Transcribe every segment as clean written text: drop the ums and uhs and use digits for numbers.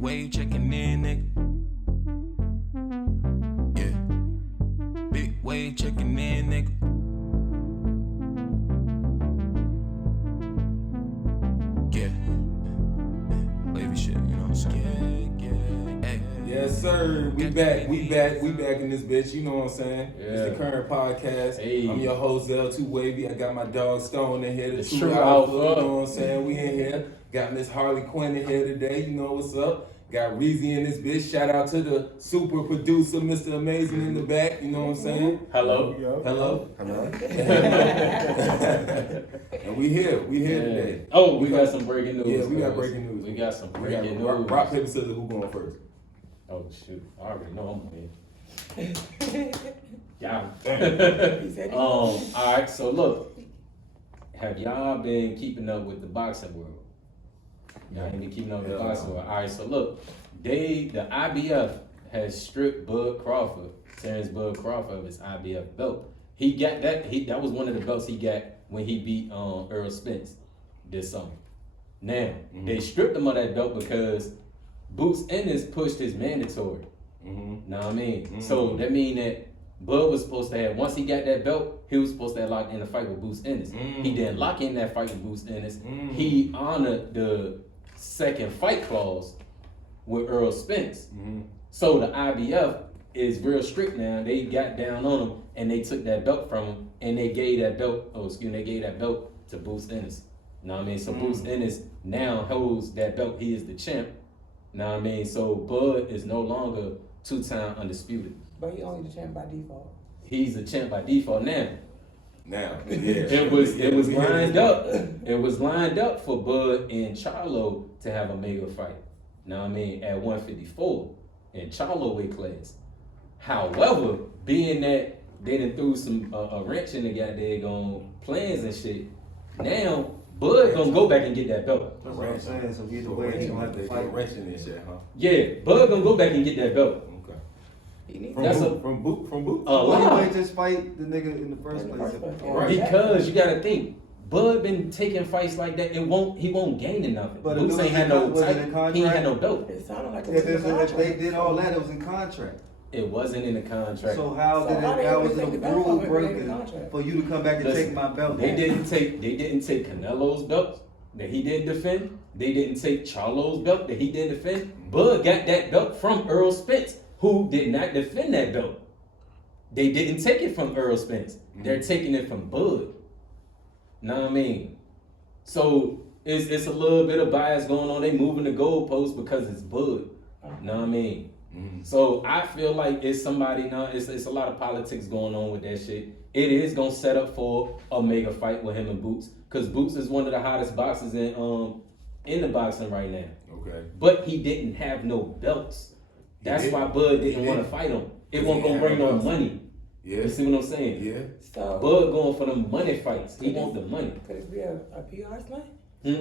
wave checking in, nigga. Yeah. Big wave checking in, nigga. Yeah. Baby shit, you know what I'm saying? Yeah. Hey. Yes, sir. We back in this bitch. You know what I'm saying? Yeah. It's the current podcast. Hey. I'm your host, L2 Wavy. I got my dog Stone in here. The True true alpha. alpha. You know what I'm saying? We in here. Got Miss Harley Quinn in here today. You know what's up? Got Reezy in this bitch. Shout out to the super producer, Mr. Amazing in the back. You know what I'm saying? Hello. Hello. And we here today. Oh, we got some breaking news. Yeah, we got guys. breaking news. We got some We breaking got news. rock, paper, scissors. Who going first? Oh shoot! I already know I'm winning. Yeah. All right. So look, have y'all been keeping up with the boxing world? Y'all ain't been keeping up with the boxing world. All right. So look, the IBF has stripped Bud Crawford, Terrence Bud Crawford, of his IBF belt. He got that. That was one of the belts he got when he beat Earl Spence this summer. Now they stripped him of that belt because Boots Ennis pushed his mandatory. Know what I mean? So that mean that Bud was supposed to have, once he got that belt, he was supposed to have locked in a fight with Boots Ennis. He didn't lock in that fight with Boots Ennis. He honored the second fight clause with Earl Spence. So the IBF is real strict now. They got down on him and they took that belt from him and they gave that belt, they gave that belt to Boots Ennis. Know what I mean? So Boots Ennis now holds that belt. He is the champ. Know what I mean? So Bud is no longer two-time undisputed. But he only the champ by default. He's a champ by default now. Yeah. It was lined up. It was lined up for Bud and Charlo to have a mega fight. Know what I mean? At 154 in Charlo weight class. However, being that they done threw some a wrench in the goddamn plans and shit, now Bud gonna go back and get that belt. That's what I'm saying. So either way, he's gonna have to fight. Wrenching and shit, huh? Yeah, Bud gonna go back and get that belt. Okay. He needs From boot. Why you ain't just fight the nigga in the first place? Right. Because you gotta think, Bud been taking fights like that. He won't gain nothing. But Boots it ain't had was no in title. contract? He ain't had no belt. It sounded like If, it was in if, the if contract. they did all that, it was in contract. It wasn't in the contract. So how So did how it? they How ever was it take a the belt rule from him if it ain't in breaking the contract? for you to come back and Listen, take my belt? They didn't take Canelo's belt that he didn't defend. They didn't take Charlo's belt that he didn't defend. Bud got that belt from Earl Spence, who did not defend that belt. They didn't take it from Earl Spence. They're taking it from Bud. Know what I mean? So it's a little bit of bias going on. They moving the goalposts because it's Bud. Know what I mean? So I feel like it's somebody now. It's a lot of politics going on with that shit. It is gonna set up for a mega fight with him and Boots, because Boots is one of the hottest boxers in the boxing right now. Okay. But he didn't have no belts. That's why Bud didn't want to fight him. It won't gonna bring no money. Yeah. You see what I'm saying? Yeah. So, Bud going for them money fights. He want the money. could it be a PR stunt?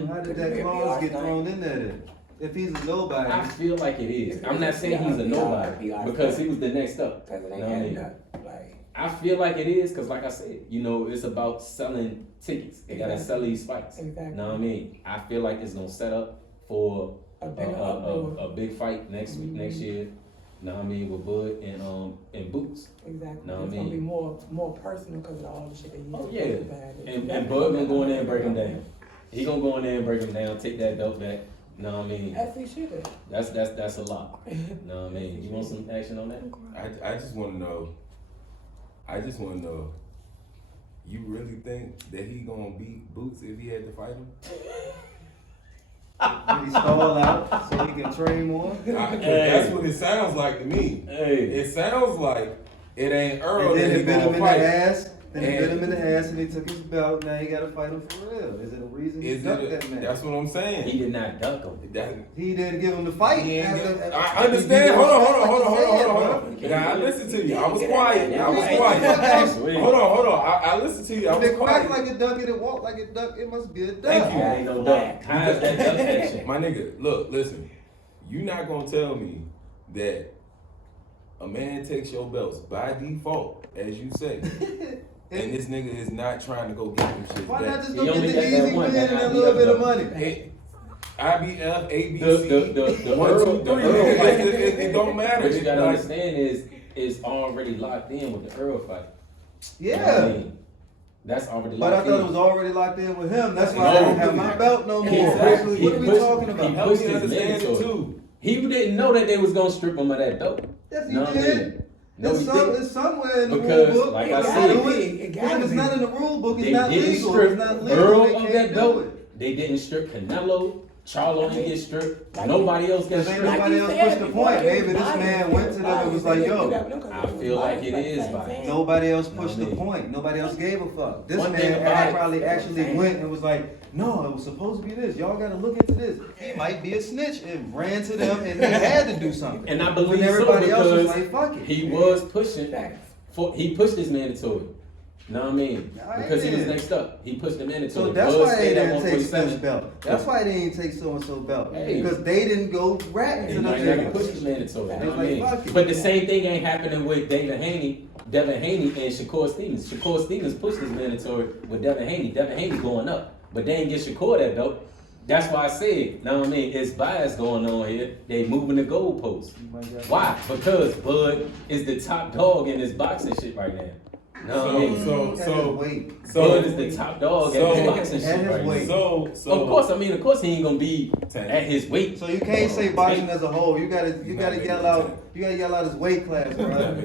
How did that clause get thrown in there then? If he's a nobody, I feel like it is. I'm not saying he's a nobody because he was the next up. Because it ain't Know what I mean? adding up. Like, I feel like it is because, like I said, it's about selling tickets. They gotta sell these fights. Exactly. Know what I mean? I feel like it's gonna set up for A bigger uproar. a big fight next year. Know what I mean? With Bud and Boots. exactly. Know what It's I gonna be mean? more personal because of all the shit that you Oh yeah. And Bud gonna go in there and break him down. He gonna go in there and break him down, take that belt back. Know what I mean? As he should. That's a lot. Know what I mean? You want some action on that? I just want to know. You really think that he gonna beat Boots if he had to fight him? did he stall out so he can train more? That's what it sounds like to me. Hey. It sounds like it ain't Earl And then that he he bit him gonna in the fight. ass. Then he And- bit him in the ass and he took his belt. Now he got to fight him for real. Is it a reason he ducked that man? That's what I'm saying. He did not duck him. That, He didn't give him the fight. he ain't After- get- after I understand. he Hold on. beat him. Now, I listened to you. I was quiet. Yeah, I was right. quiet. Sweet. Hold on. I listened to you. I was They quack quiet. like a duck and it walk like a duck. It must be a duck. Thank you. Ain't no duck. How is that duck action? My nigga, look, listen. You not gonna tell me that a man takes your belts by default, as you say, and this nigga is not trying to go get them shit Why back. not just He go get only the got that easy one, win that and a IBF little bit of belt. money? It- IBF, ABC. The One, Earl, two, the three. Earl fight. It don't matter. What you gotta Like, understand is it's already locked in with the Earl fight. You know Yeah. what I mean? That's already But locked I thought in. it was already locked in with him. That's why No. I didn't have my belt no more. Exactly. What are we He pushed- talking he about? help pushed me his understand it mandatory. too. He didn't know that they was gonna strip him of that belt. Yes, he Know what I did. mean? No, It's, he some, didn't. it's somewhere in the Because, rule book. like You I gotta said, do it. it gotta If it's be. not in the rule book, it's They not didn't legal. strip It's not legal. Earl They of can't that do belt. it. They didn't strip Canelo. Charlo didn't get stripped. Nobody else got Because ain't stripped. nobody you else said pushed the before, point. it Maybe was this biased. man went to them and was like, They didn't do yo, that with them 'cause I it was feel like it biased, is like biased. saying. nobody else Know pushed what I the mean? point. Nobody else gave a fuck. This One thing man about- probably actually went and was like, no, it was supposed to be this. Y'all gotta look into this. He might be a snitch and ran to them and he had to do something. And I When believe so everybody else was because like, fuck it. he was pushing. Facts. He pushed his mandatory. Know what I mean? Nah, he Because he was didn't. next up. He pushed the mandatory. So that's Bud why they stayed at didn't take Smith's 147. belt. That's why they didn't take so and so belt. Hey. Because they didn't go ratting He to might them. not push the mandatory. You They know was what I like, mean? fuck it. But the same thing ain't happening with Devin Haney and Shakur Stevens. Shakur Stevens pushed his mandatory with Devin Haney. Devin Haney going up. But they ain't get Shakur that belt. That's why I said, know what I mean? It's bias going on here. They moving the goalposts. Why? Because Bud is the top dog in this boxing shit right now. Know what I mean? Bud is the top dog at this boxing at shit his right weight. now. So Of course he ain't gonna be at his weight. So you can't say boxing as a whole. You gotta yell out his weight class, bro.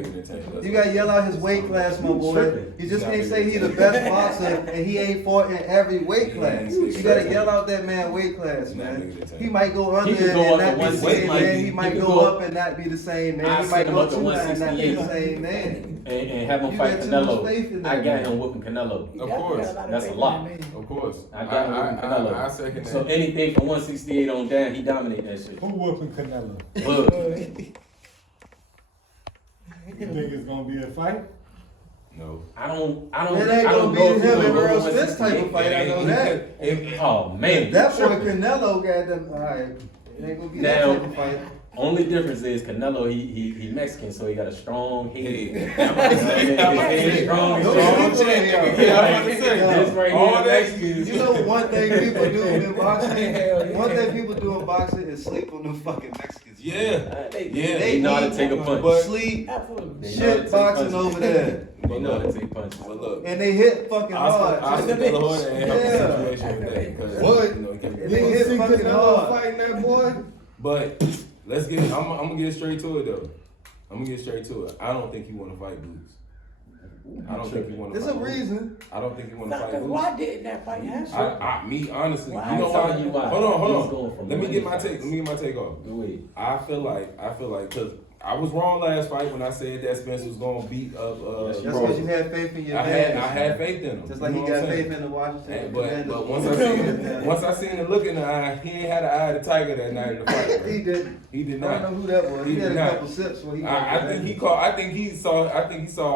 You gotta yell out his weight class, my boy. You just can't say he's the best boxer and he ain't fought in every weight class. You gotta yell out that man weight class, man. He might go under He could and go up not to be the same 160. man. He might He could go go up and not be the same man. I He might send him go up to 2 and not be the 168. same man. And have him You fight got too much faith Canelo. in I that, got man. him whooping Canelo. Of course. That's a lot. Of course. I got him whooping Canelo. I second that. So anything from 168 on down, he dominate that shit. Who whooping Canelo? Bud. You think it's gonna be a fight? No. I don't It ain't know gonna be if he him gonna and go Earl to Spence type of 168. fight. I know that. Oh man. That boy Canelo got them. All right, it ain't gonna be that Now- type of fight. Only difference is Canelo, he Mexican, so he got a strong head. Hey. Strong Don't sleep on him. Yeah, I'm about to say. This right All here, that- Mexicans. You know one thing people do in boxing? Hell yeah. One thing people do in boxing is sleep on them fucking Mexicans. Yeah. They know how to take a punch. But- Sleep Absolutely. They know how to shit take boxing punches. over there. They know how to take punches. But look, And they hit fucking hard. Oscar De La Hoya ain't helping Yeah. the situation with that. 'Cause, What? you know, he can- And they hit see fucking Canelo hard. fighting that boy? But let's get. I'm gonna get straight to it though. I'm gonna get straight to it. I don't think you want to fight Boots. I don't think you want to. There's a reason. I don't think you want to fight Because Boots. why didn't that fight happen? Me honestly, Why? you know I'll why? tell you why. Hold on, He's hold going on. for Let me get my money take. fights. Let me get my take off. Go ahead. I feel like, cause I was wrong last fight when I said that Spence was gonna beat up. Yes, That's because you had faith in your I man. had faith in him. Just like You he know what got I'm saying? faith in the Washington And, Commanders. but once I seen the look in the eye, he ain't had the eye of the tiger that night in the fight. He didn't. He did I not. don't know who that was. He He had did a not. couple sips when he. I think he called. I think he saw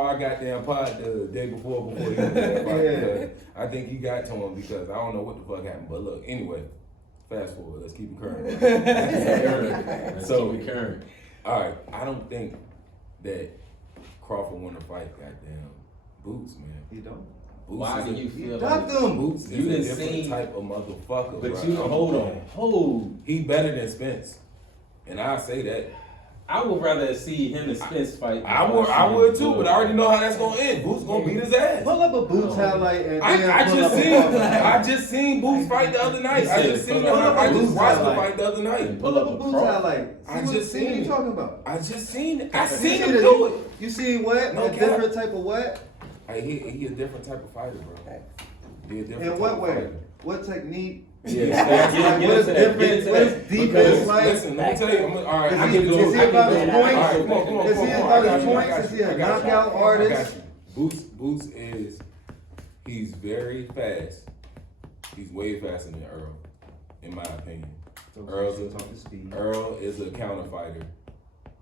our goddamn pod the day before he went to that fight. Yeah. Because I think he got to him because I don't know what the fuck happened. But look, anyway, fast forward. Let's keep it current. Let's So- keep it current. All right, I don't think that Crawford want to fight goddamn Boots, man. He don't. Boots Why is do a- you feel Ducked like? him. Boots You is a done different seen- type of motherfucker. But bro. you hold. He better than Spence, and I say that. I would rather see him and Spence fight. I would too, but I already know how that's gonna end. Boots gonna beat his ass. Pull up a Boots highlight and then I pull up a just seen Boots fight the other night. I just seen him. I just watched the fight the other night. Pull up a Boots highlight. I See just what you seen it. talking about. I just seen it. I You seen him the- do it. You seen what? No A cap. different type of what? He a different type of fighter, bro. He a different In type what of way? fighter. What technique? Yeah, What is different? What is defense like? Listen, let me tell you. All right, I Is get he, to is it. he about his All right, points? come on. Is he I about got his you, I points? got Is he you, a I got you. knockout I artist? got you. Boots is, he's very fast. He's way faster than Earl, in my opinion. Earl is a counter fighter.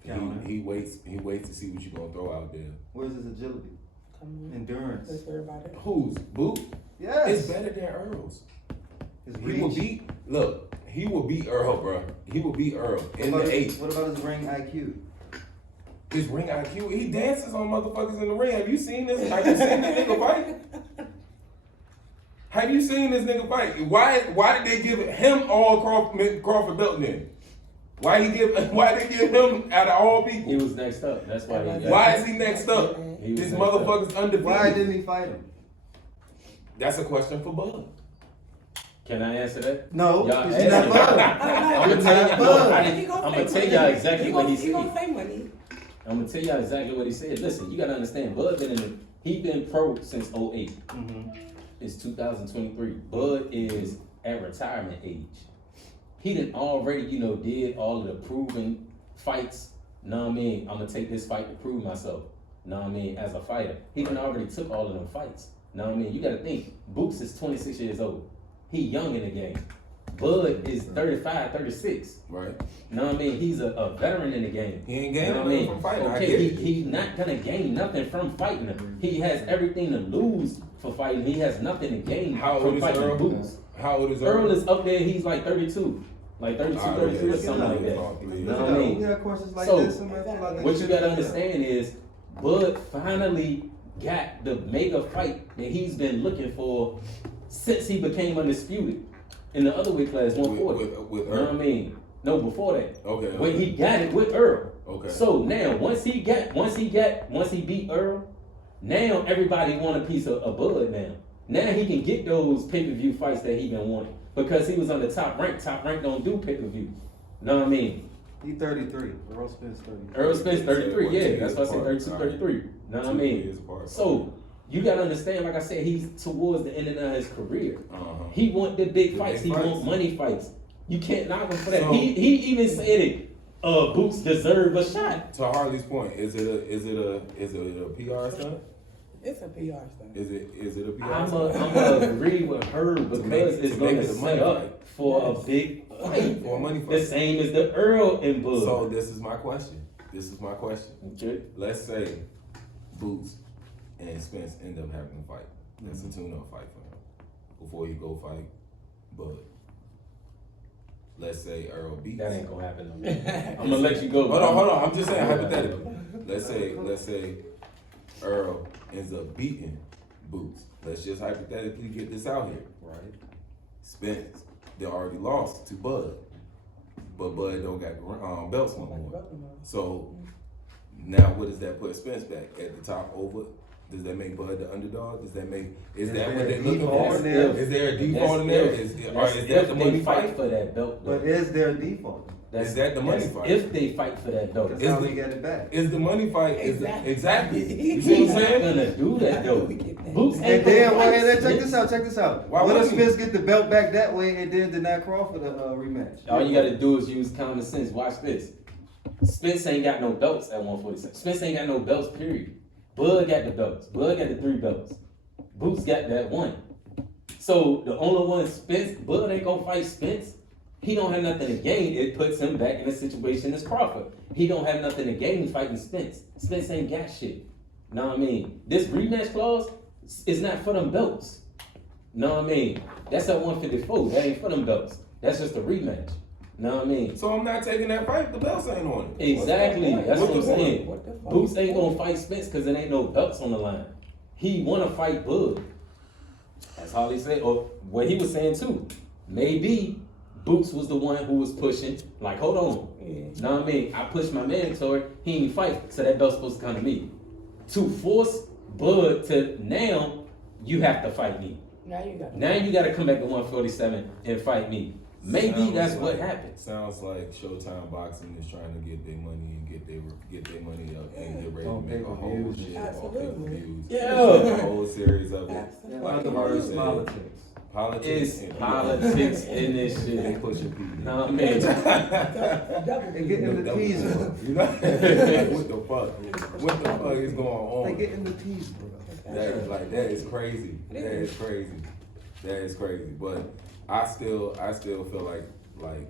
Counter. He waits to see what you're gonna throw out there. Where's his agility? Endurance. Let's hear about it. Who's Boot? Yes. It's better than Earl's. His He will reach. beat Earl, bro. He will beat Earl in What the about- 8th. What about his ring IQ? His ring IQ, he dances on motherfuckers in the ring. Have you seen this? Have you seen this nigga fight? Have you seen this nigga fight? Why did they give him all Crawford belt then? Why they give him out of all people? He was next up. That's why. Why is he next up? He was This next motherfucker's undefeated. Why didn't he fight him? That's a question for Bud. Can I answer that? No, Y'all he's not Bud. I'm gonna tell y'all exactly what he He gonna said. say money. I'm gonna tell y'all exactly what he said. Listen, you gotta understand. Bud he been pro since 08. It's 2023. Bud is at retirement age. He done already, did all of the proven fights. Know what I mean? I'm gonna take this fight to prove myself. Know what I mean? As a fighter, he done already took all of them fights. Know what I mean? You gotta think. Boots is 26 years old. He young in the game. Bud is 35, 36. Right. Know what I mean? He's a veteran in the game. He ain't gaining Know what I nothing mean? from fighting. I get Okay, it. he's not gonna gain nothing from fighting him. He has everything to lose for fighting. He has nothing to gain How old from is fighting Earl? Boots. How old is Earl is up there. He's like 32. Like 32, 33 or something like that. Know what I mean? We got courses like So, this. Somebody feel like What you shit. gotta understand is, Bud finally got the mega fight that he's been looking for since he became undisputed in the other weight class, 140. with You know what I Earl. mean? No, before that. Okay. When he got it with Earl. Okay. So now, once he beat Earl, now everybody want a piece of Bud now. Now he can get those pay-per-view fights that he been wanting. Because he was on the top rank. Top rank don't do pay-per-view. Know what I mean? He 33. Earl Spence 33. Earl Spence 33, yeah. Two That's why I said years 32, apart. 33. Know what I 2 mean? years apart. So, you gotta understand, like I said, he's towards the end of his career. Uh-huh. He want the big The fights. big He fights. want money fights. You can't knock him for that. So- he even said it. Boots deserve a shot. To Harley's point, is it a PR stunt? It's a PR stuff. Is it a PR I'm stunt? gonna agree with her because it's to gonna make it a money set up fight. for a big fight. For a money The fight. same as the Earl and Bud. So this is my question. Okay. Let's say Boots and Spence end up having a fight. That's a tune-up fight for him before he go fight Bud. Let's say Earl beats. That ain't gonna happen. I'm gonna let you go. Hold on. I'm just saying hypothetically. Let's say Earl ends up beating Boots. Let's just hypothetically get this out here. Right. Spence, they already lost to Bud, but Bud don't got belts no more. So now, what does that put Spence back at the top over? Does that make Bud the underdog? Is that what they're looking for? Default in there? Is there a default in there? Is that the money fight? for that belt? But is there a default? Is that the money that's fight? If they fight for that belt. That's Is how the- we get it back. Is the money fight? Exactly. You see He's what I'm not saying? gonna do that though. Boots ain't And then, gonna well, fight hey, Spence. check this out. Why What if wouldn't he? Spence get the belt back that way and then deny Crawford a rematch? All you gotta do is use common sense. Watch this. Spence ain't got no belts at 147. Spence ain't got no belts, period. Bud got the belts. Bud got the 3 belts. Boots got that 1. So the only one Spence, Bud ain't gonna fight Spence. He don't have nothing to gain. It puts him back in a situation as Crawford. He don't have nothing to gain fighting Spence. Spence ain't got shit. Know what I mean? This rematch clause is not for them belts. Know what I mean? That's at 154. That ain't for them belts. That's just a rematch. Know what I mean? So I'm not taking that fight. The belts ain't on it. Exactly. That's what I'm saying. What the fuck? Boots ain't gonna fight Spence because there ain't no belts on the line. He wanna fight Bud. That's all he said. Or what he was saying too. Maybe Boots was the one who was pushing. Like, hold on. Yeah. Know what I mean? I pushed my man toward. He ain't fight, so that belt's supposed to come to me. To force Bud to now, you have to fight me. Now you got. Now you got to come back to 147 and fight me. Maybe Sounds that's like- what happened. Sounds like Showtime Boxing is trying to get their money and get their money up and get ready to make a whole pay-per-views. shit on Absolutely. pay-per-views. Yeah. A whole series of it. Absolutely. Like the Otherwise, word said, politics. politics. It's and- politics in this They shit. pushing people. Know what I mean? Double. They getting the tease, bro. You know? Like, what the fuck? What the fuck is going on? They getting the tease, bro. That is crazy. That is crazy. That is crazy. But I still feel like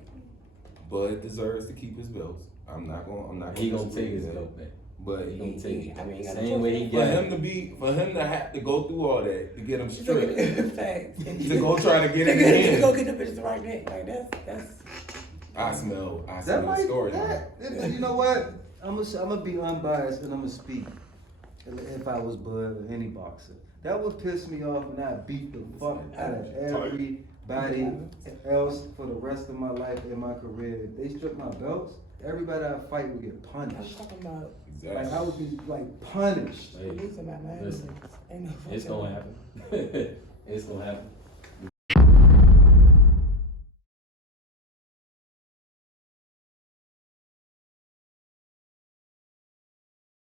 Bud deserves to keep his belts. I'm not gonna He gonna disagree take his with that. belt back. But He gonna take it. I mean, Same way he for got him it. for him to have to go through all that to get him straight, Facts. to go try to get it To in. go get the bitches right neck. Like that's. I smell That the might, story. you know what? I'm gonna be unbiased and I'm gonna speak. If I was Bud or any boxer, That would piss me off when I beat the fuck out of everybody else for the rest of my life in my career. If they strip my belts, everybody I fight would get I'm punished. talking about Exactly. Like I would be like punished. Hey, releasing my man. listen, Ain't no it's fucking gonna happen. It's gonna happen.